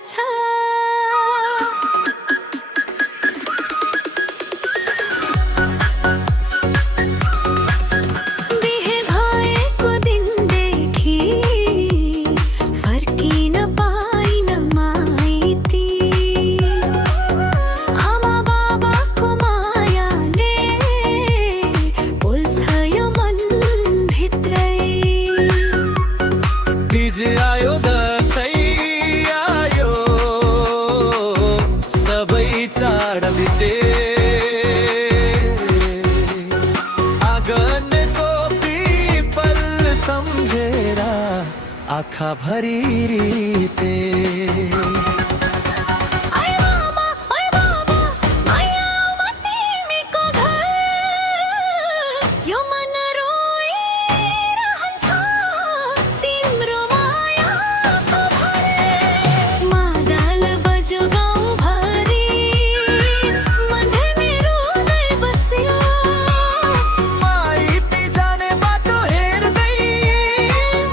छ। बिहे भएको दिनदेखि फर्किन पाइन माइती। आमा बाबाको मायाले बोल्छ यो मनभित्रै। तीज आयो दसैँ आयो सबै चाड बिते। आँगनको पिपल सम्झेर आँखा भरी रिते। ओइ बाबा माया आऊ म तिमीको घर। यो मन रोइरहन्छ तिम्रो मायाको भर। मादल बज्यो गाउँभरि मनमा रुँदै बस्यो। माइती जाने बाटो हेर्दै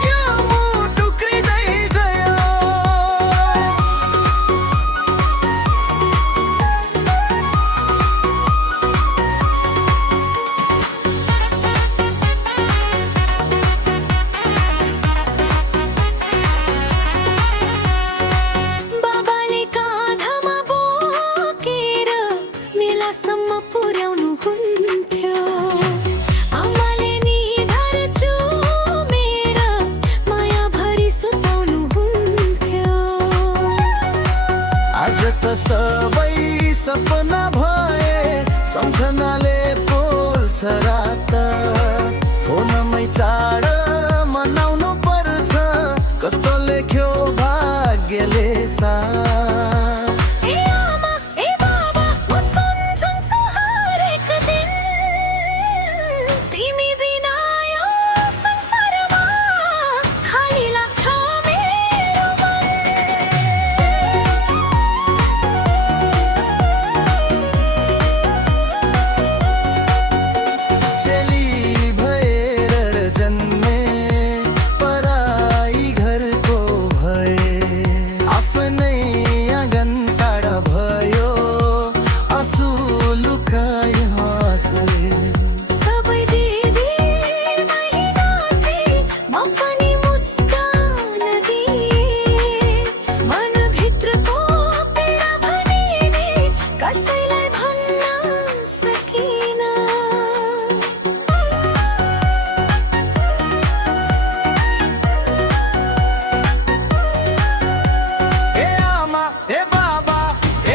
यो मुटु उक्रिँदै गयो। बाबाले काँधमा बोकेर मेलासम्म पुर्याउनु हुन्थ्यो। आमाले निधार चुमेर मायाभरि सुताउनु हुन्थ्यो। आज त सबै सपना भए सम्झनाले पोल्छ रात। फोनमै चाड मनाउनु पर्छ कस्तो लेख्यो भाग्यले साथ। ए आमा ए बाबा म सम्झन्छु हरेक दिन। तिमी बिना यो संसारमा खाली लाग्छ मेरो मन। चेली भएर जन्मे पराई घरको भए। आफ्नै आँगन टाढा भयो आँसु लुकाई हाँसे। सबै दिदी महिनाची म पनि मुस्कान दिए। मनभित्रको पीडा भनिने कसैलाई भन्न सकिन। ए आमा ए बाबा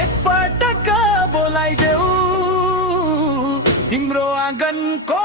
एकपटक बोलाइदेऊ तिम्रो आँगनको